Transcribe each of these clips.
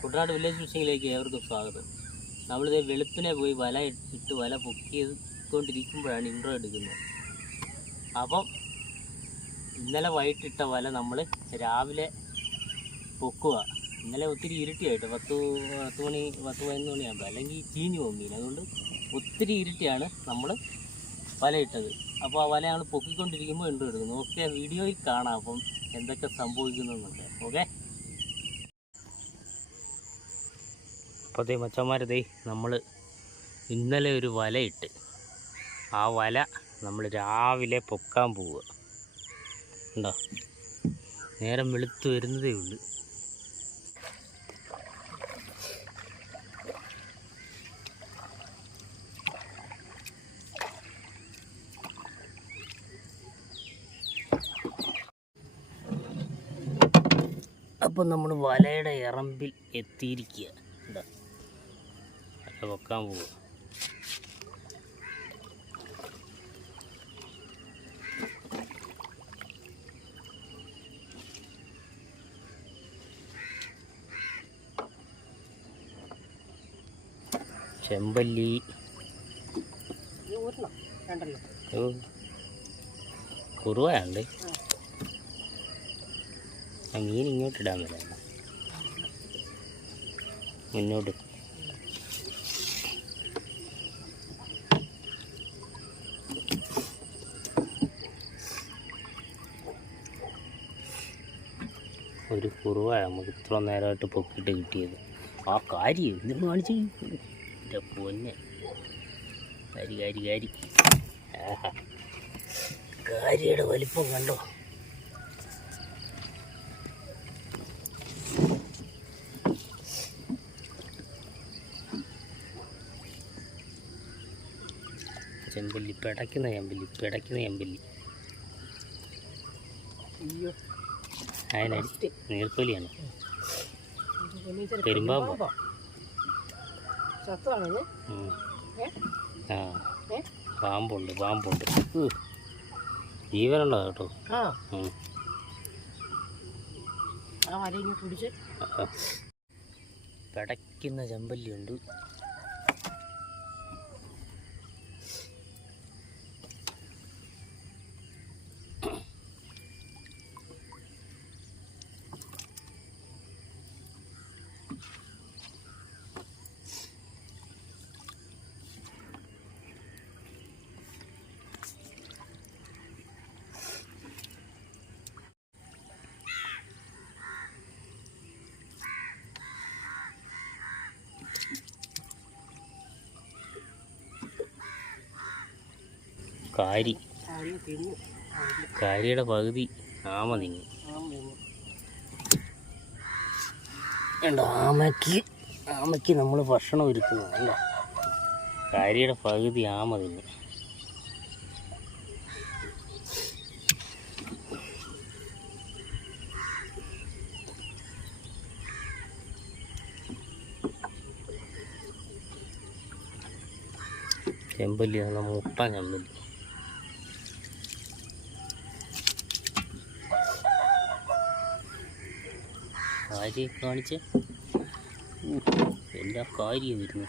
Kuttanad village ഫിഷിങ്ങിലേക്ക് ഏവർക്കും സ്വാഗതം. നമ്മളിത് വെളുപ്പിനെ പോയി വല ഇട്ട് വല പൊക്കിക്കൊണ്ടിരിക്കുമ്പോഴാണ് ഇൻട്രോ എടുക്കുന്നത്. അപ്പം ഇന്നലെ വൈകിട്ടിട്ട വല നമ്മൾ രാവിലെ പൊക്കുക. ഇന്നലെ ഒത്തിരി ഇരുട്ടിയായിട്ട് പത്ത് പത്ത് മണി പത്ത് പതിനൊന്ന് മണിയാകുമ്പോൾ അല്ലെങ്കിൽ ചീഞ്ഞു പോകും മീൻ അതുകൊണ്ട് ഒത്തിരി ഇരുട്ടിയാണ് നമ്മൾ വലയിട്ടത് അപ്പോൾ ആ വല ഞങ്ങൾ പൊക്കിക്കൊണ്ടിരിക്കുമ്പോൾ ഇൻട്രോ എടുക്കുന്നു. ഓക്കെ വീഡിയോയിൽ കാണാം അപ്പം എന്തൊക്കെ സംഭവിക്കുന്നതെന്നൊക്കെ ഓക്കെ? അപ്പോൾ ദേ മച്ചന്മാരതേ നമ്മൾ ഇന്നലെ ഒരു വലയിട്ട് ആ വല നമ്മൾ രാവിലെ പൊക്കാൻ പോവുക. ഉണ്ടോ നേരം വെളുത്ത് വരുന്നതേ ഉള്ളൂ. അപ്പം നമ്മൾ വലയുടെ ഇറമ്പിൽ എത്തിയിരിക്കുക. ഉണ്ടോ വല പൊക്കാൻ പോവുക ചെമ്പല്ലി കുറുവയുണ്ട് ആ മീൻ ഇങ്ങോട്ട് വരാം. മുന്നോട്ട് ഒരു കുറുവായ നമുക്ക് ഇത്ര നേരമായിട്ട് പൊക്കിയിട്ട് കിട്ടിയത്. ആ കാരി എന്തിനു കാണിച്ചു? എന്റെ പൊന്നെ. കാരി കാരി കാരി. കാരിയുടെ വലിപ്പം കണ്ടോ? ചെമ്പല്ലി പിടയ്ക്കുന്ന ചെമ്പല്ലി പിടയ്ക്കുന്ന ചെമ്പല്ലി അയ്യോ. അതിനടി നീർക്കോലിയാണ് പെരുമ്പാമ്പോ. ആ? പാമ്പുണ്ട് പാമ്പുണ്ട്. ജീവനുള്ളതാ കേട്ടോ. പിടിച്ച്. പടയ്ക്കുന്ന പിടയ്ക്കുന്ന ചെമ്പല്ലിയുണ്ട്. കാരി. കാരിയുടെ പകുതി ആമ തിങ്ങി തിന്നു. ആമയ്ക്ക് ആമയ്ക്ക് നമ്മൾ ഭക്ഷണം ഒരുക്കുന്നത് അല്ല കാരിയുടെ പകുതി ആമ തിങ്ങി ചെമ്പല്ലി നല്ല മുട്ട ചെമ്പല്ലി. കാരി കാണിച്ച്. എല്ലാ കാര്യം വരുന്നു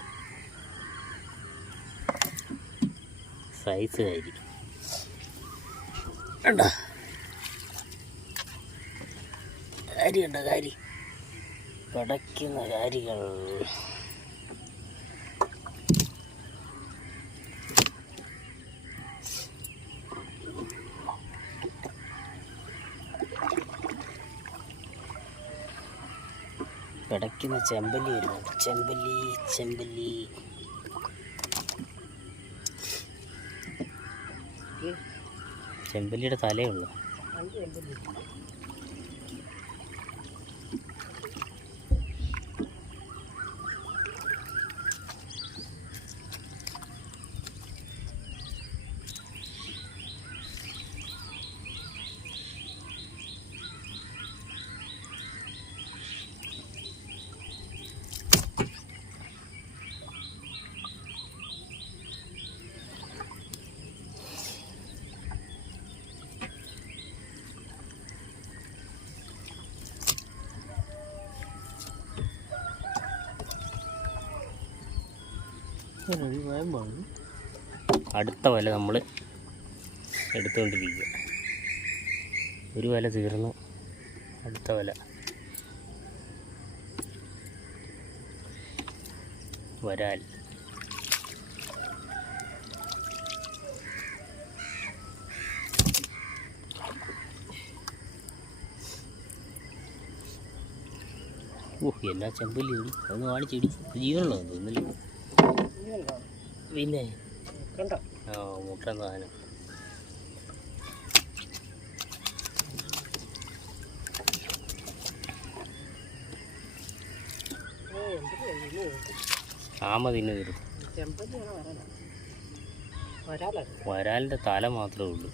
സൈസ് കാര്യം കണ്ട? കാര്യമുണ്ട്? കാരി പടയ്ക്കുന്ന കാരികൾ പിടയ്ക്കുന്ന ചെമ്പല്ലി വരുന്നുണ്ട് ചെമ്പല്ലി ചെമ്പല്ലി. ചെമ്പല്ലിയുടെ തലയുള്ളു അടുത്ത വല നമ്മൾ എടുത്തുകൊണ്ടിരിക്കുക. ഒരു വല തീർന്നു. അടുത്ത വല. വരാൽ. ഓ എല്ലാ ചെമ്പല്ലി ഇടി ഒന്ന് കാണിച്ചിടി ജീവനുള്ളതൊന്നും തോന്നില്ല പിന്നെ? ആ മുട്ട സാധനം ആമ തിന്നു വരാലാണ് വരാലിന്റെ തല മാത്രമേ ഉള്ളൂ.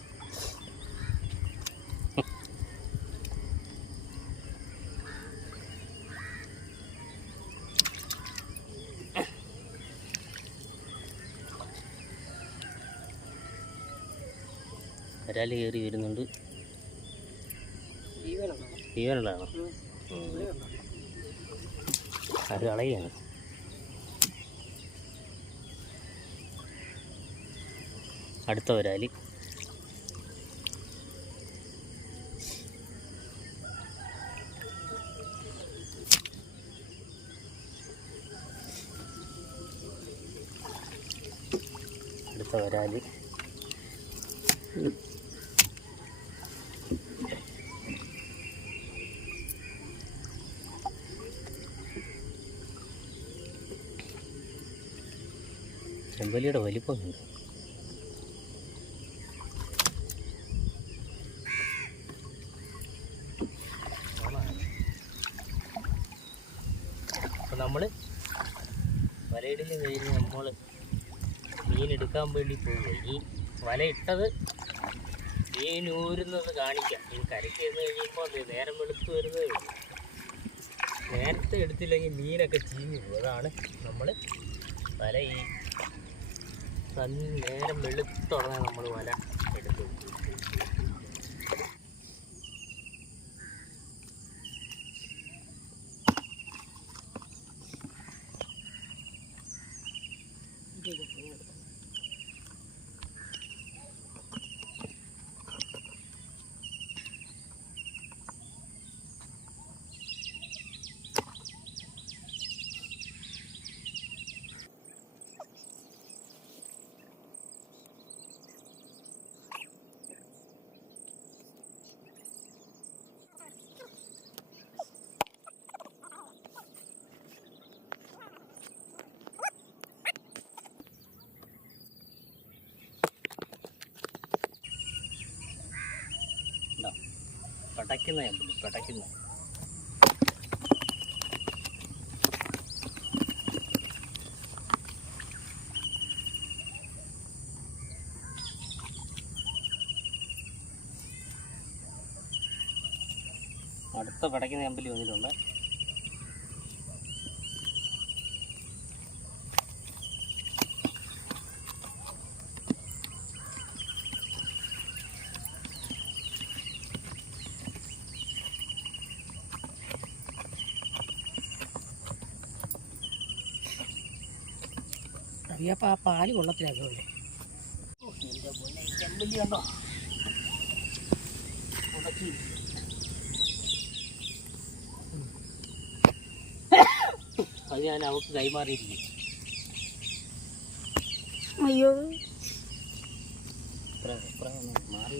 വരാൽ കയറി വരുന്നുണ്ട്. ജീവനുള്ളതാണോ അത് കളയാണ് അടുത്ത വരാൽ അടുത്ത വരാൽ ചെമ്പല്ലിയുടെ വലിപ്പം ഉണ്ട് അപ്പം നമ്മൾ വലയിടൽ കഴിഞ്ഞ് നമ്മൾ മീൻ എടുക്കാൻ വേണ്ടി പോവുകയാണ് ഈ വല ഇട്ടത് മീൻ ഊരുന്നത് കാണിക്കാം. ഈ കരയ്ക്ക് ചെന്ന് കഴിയുമ്പോൾ അത് നേരം വെളുത്ത് വരുന്നതേ ഉള്ളൂ. നേരത്തെ എടുത്തില്ലെങ്കിൽ മീനൊക്കെ ചീഞ്ഞു പോകും അതാണ് നമ്മൾ വല ഈ നേരം വെളുത്തുടനെ നമ്മൾ വല എടുത്തു പടയ്ക്കുന്ന ഞാൻ അടുത്ത പടയ്ക്കുന്ന അമ്പലി വന്നിട്ടുണ്ട്. അറിയപ്പോ ആ പാൽ കൊള്ളത്തിലാക്കുമല്ലേ ചെമ്പല്ലി കണ്ടോ അത് ഞാൻ അവൾക്ക് കൈമാറിയിരിക്കും. അയ്യോ. മാറി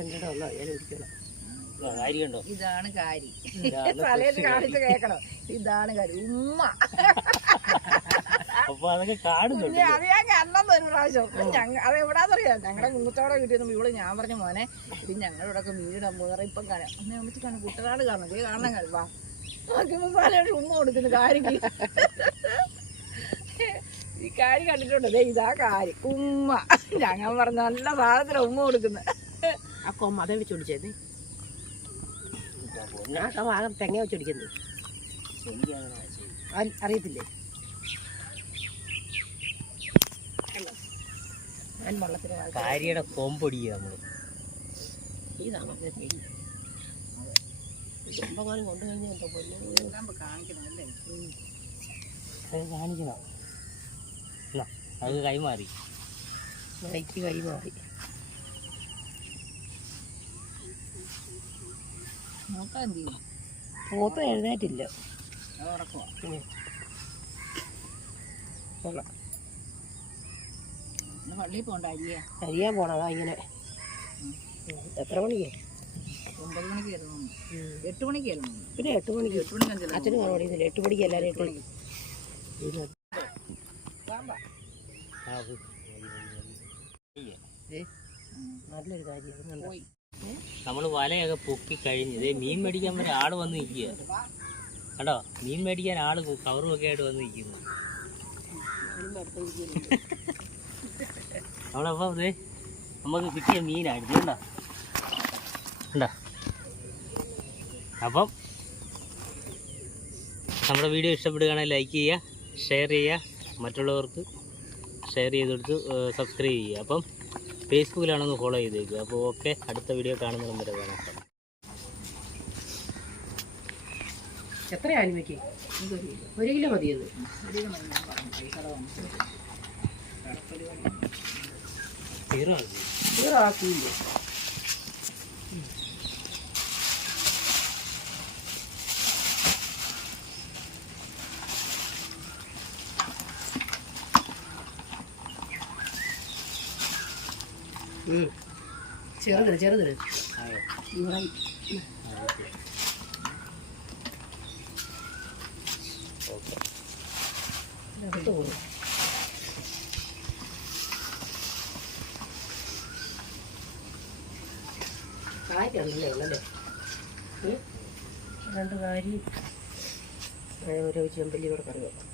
രണ്ടിടം ഉള്ള ഞാൻ കണ്ടോ? ഇതാണ് കാരി തലേന്ന് കാണിച്ച് കേൾക്കണം. ഇതാണ് കാരി ഉമ്മ. അത് ഞാൻ കണ്ടെന്ന് ഒരു പ്രാവശ്യം. ഞങ്ങ അത് എവിടാന്നറിയാം ഞങ്ങളുടെ കുന്നത്തോടെ കിട്ടിയത് ഇവൾ ഞാൻ പറഞ്ഞു മോനെ ഇത് ഞങ്ങളുടെ ഇവിടെ ഒക്കെ വീട് പോകുന്ന ഇപ്പം കാണാം. അമ്മ അമ്മച്ചി കാണാം കുട്ടനാട് കാണാം. ഇത് കാണാൻ കഴിവാ നോക്കുമ്പോ പലരും ഉമ്മ കൊടുക്കുന്നു കാര്യം ഈ കാരി കണ്ടിട്ടുണ്ട്? ദേ ഇതാ കാരി ഉമ്മ. ഞങ്ങൾ പറഞ്ഞ നല്ല സാധനത്തിന് ഉമ്മ കൊടുക്കുന്നത് ആ കൊമ്മ അതേ വെച്ച് ആ ഭാഗം തെങ്ങ വെച്ച്. അ- അറിയത്തില്ലേ? കാരിയുടെ കൊമ്പൊടിക്കുക നമ്മൾ. ഇതാണ് കൊണ്ടു കഴിഞ്ഞാൽ എന്തോ പൊന്നു. കാണിക്കണല്ലേ അത് കാണിക്കണം. അത് കൈമാറി. നൈറ്റ് കൈ മാറി നോക്കാൻ എന്ത് ചെയ്യും പോത്ത് എഴുന്നേറ്റില്ല. പള്ളിയിൽ പോകണ്ട അരിയ. അരിയാൻ പോണതാ ഇങ്ങനെ. എത്ര മണിക്ക്? ഒമ്പത് മണിക്ക് എട്ട് മണിക്ക് പിന്നെ എട്ട് മണിക്ക്. എട്ട് മണിക്ക് അച്ഛനും പഠിക്കുന്നില്ല എട്ട് മണിക്ക് എല്ലാവരും എട്ട് മണിക്ക്. നല്ലൊരു കാര്യം നമ്മൾ വലയൊക്കെ പൊക്കി കഴിഞ്ഞ് ദേ മീൻ മേടിക്കാൻ വരെ ആൾ വന്ന് നിൽക്കുക കണ്ടോ? മീൻ മേടിക്കാൻ ആൾ കവറും ഒക്കെ ആയിട്ട് വന്ന് നിൽക്കുന്നു നമ്മളപ്പം ദേ നമുക്ക് കിട്ടിയ മീനായിരുന്നു. ഇത് കണ്ടോ? കണ്ടോ? അപ്പം നമ്മുടെ വീഡിയോ ഇഷ്ടപ്പെടുകയാണെങ്കിൽ ലൈക്ക് ചെയ്യുക ഷെയർ ചെയ്യുക മറ്റുള്ളവർക്ക് ഷെയർ ചെയ്ത് കൊടുത്ത് സബ്സ്ക്രൈബ് ചെയ്യുക. അപ്പം ഫേസ്ബുക്കിലാണെന്ന് ഫോളോ ചെയ്തേക്കുക അപ്പോൾ ഓക്കെ അടുത്ത വീഡിയോ കാണുന്നതും വരെ വേണം എത്ര ആനിമയ്ക്ക്? ഒരു കിലോ. മതിയത് സീറോ ആക്കിയില്ല? ചെറുതിന് ചെറുതിന് കാര്യമല്ലേ ഉള്ളല്ലേ? രണ്ട് കാര്യം ഒരു ചെമ്പല്ലി കൂടെ കറി വെക്കാം